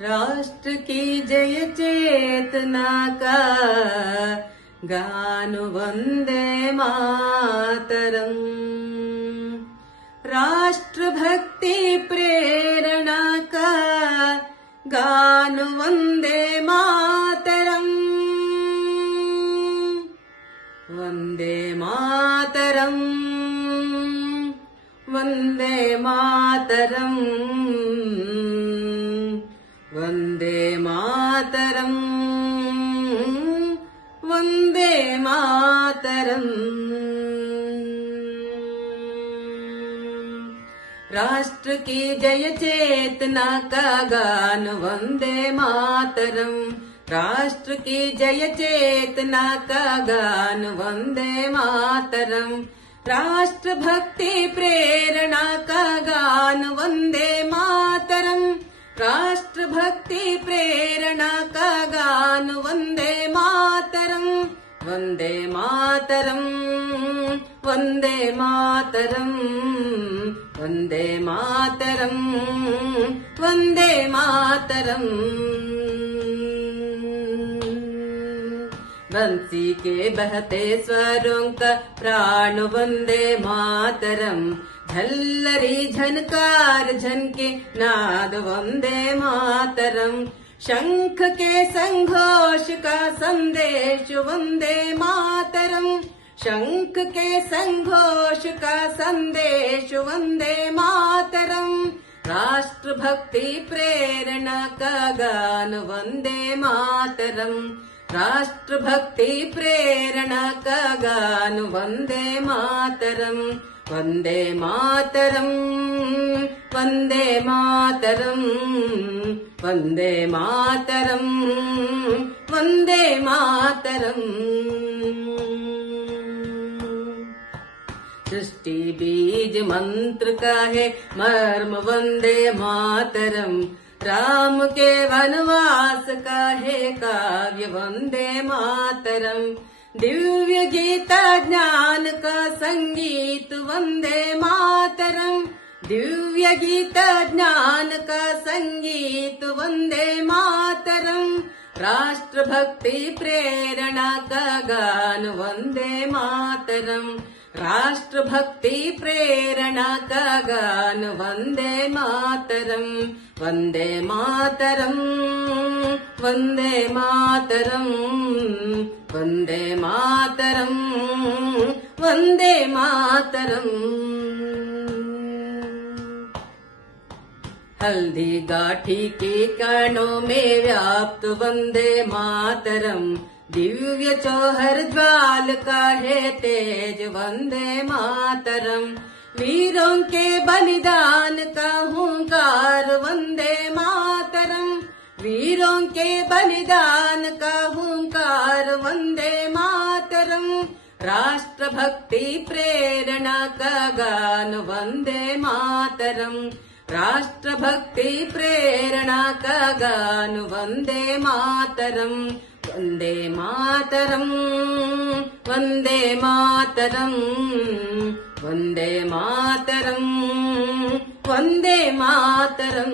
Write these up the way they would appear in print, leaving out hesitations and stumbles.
राष्ट्र की जय चेतना का गान वंदे मातरम। राष्ट्र भक्ति प्रेरणा का गान वंदे मातरम। वंदे मातरम, वंदे मातरम, वंदे मातरम, वंदे मातरम। राष्ट्र की जय चेतना का गान वंदे मातरम। राष्ट्र की जय चेतना का गान वंदे मातरम। राष्ट्र भक्ति प्रेरणा का गान वंदे मातरम। राष्ट्र भक्ति प्रेरणा का गान वंदे मातरम। वंदे मातरम, वंदे मातरम, वंदे मातरम, वंदे मातरम। बंसी के बहते स्वरों का प्राण वंदे मातरम। झल्लरी झनकार झनके नाद वंदे मातरम। शंख के संघोष का संदेश वंदे मातरम। शंख के संघोष का संदेश वंदे मातरम। राष्ट्र भक्ति प्रेरणा का गान वंदे मातरम। राष्ट्र भक्ति प्रेरणा का गान वंदे मातरम। वंदे मातरम, वंदे मातरम, वंदे मातरम, वंदे मातरम। सृष्टि बीज मंत्र का है मर्म वंदे मातरम। राम के वनवास का है काव्य वंदे मातरम। दिव्य गीता ज्ञान का संगीत वंदे मातरम। दिव्य गीता ज्ञान का संगीत वंदे मातरम। राष्ट्र भक्ति प्रेरणा का गान वंदे मातरम। राष्ट्र भक्ति प्रेरणा का गान वंदे मातरम। वंदे मातरम, वंदे मातरम, वंदे मातरम, वंदे मातरम। हल्दी गाठी के कणों में व्याप्त वंदे मातरम। दिव्य चौहर ज्वाल का है तेज वंदे मातरम। वीरों के बलिदान का हुंकार वंदे मातरम। वीरों के बलिदान का हुंकार वंदे मातरम। राष्ट्र भक्ति प्रेरणा का गान वंदे मातरम। राष्ट्र भक्ति प्रेरणा का गान वंदे मातरम। वंदे मातरम, वंदे मातरम, वंदे मातरम, वंदे मातरम।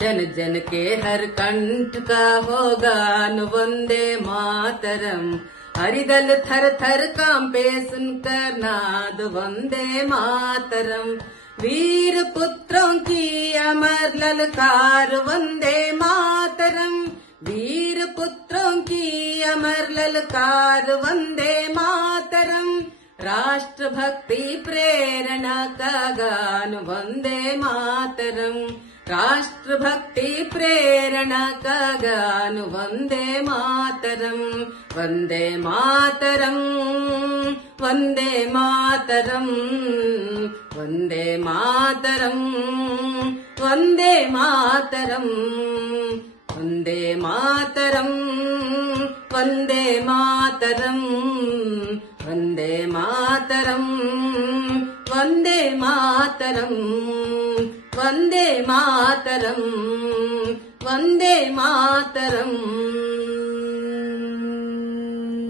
जन जन के हर कंठ का हो गान वंदे मातरम। हरिदल थर थर कांपे सुनकर नाद वंदे मातरम। वीर पुत्रों की अमर ललकार वंदे मातरम। वीर पुत्रों की अमर ललकार वंदे मातरम। राष्ट्र भक्ति प्रेरणा का गान वंदे मातरम। राष्ट्र भक्ति प्रेरणा का गान वंदे मातरम। वंदे मातरम, वंदे मातरम, वंदे मातरम, वंदे मातरम, वंदे मातरम, वंदे मातरम, वंदे मातरम, वंदे मातरम, वंदे मातरम, वंदे मातरम।